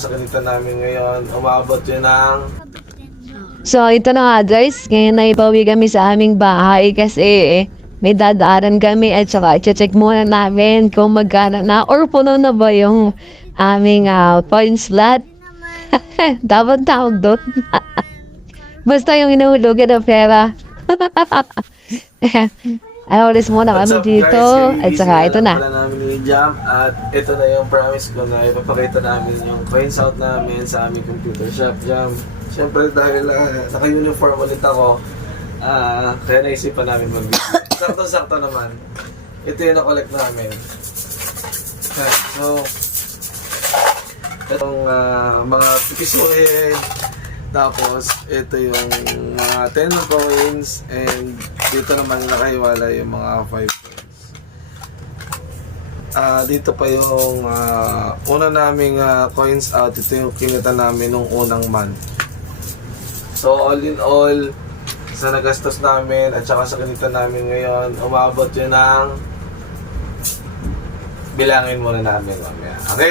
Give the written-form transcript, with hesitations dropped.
Sa ganito namin ngayon, umabot yun ng... So, ito na nga guys. Ngayon na ipawi kami sa aming bahay kasi may dadaanan kami at saka i-check muna namin kung magkano na or puno na ba yung aming coin slot. Dapat tawag doon. Basta yung inuhulugan ng pera. Alis muna What's kami up, dito guys? at saka ito na. Pala namin ni Jam at ito na yung promise ko na ipapakita namin yung coins out namin sa aming computer shop, Jam. Siyempre dahil naka-uniform ulit ako, kaya naisipan namin mag-video. Sakto-sakto naman. Ito yung na-collect namin. So, itong mga pisuhin. Tapos, ito yung mga 10 coins and dito naman nakahiwala yung mga 5 coins. Dito pa yung una naming coins out. Ito yung kinita namin nung unang month. So, all in all, sa nagastos namin at saka sa kinita namin ngayon, umabot yun ng bilangin muna namin mamaya. Okay?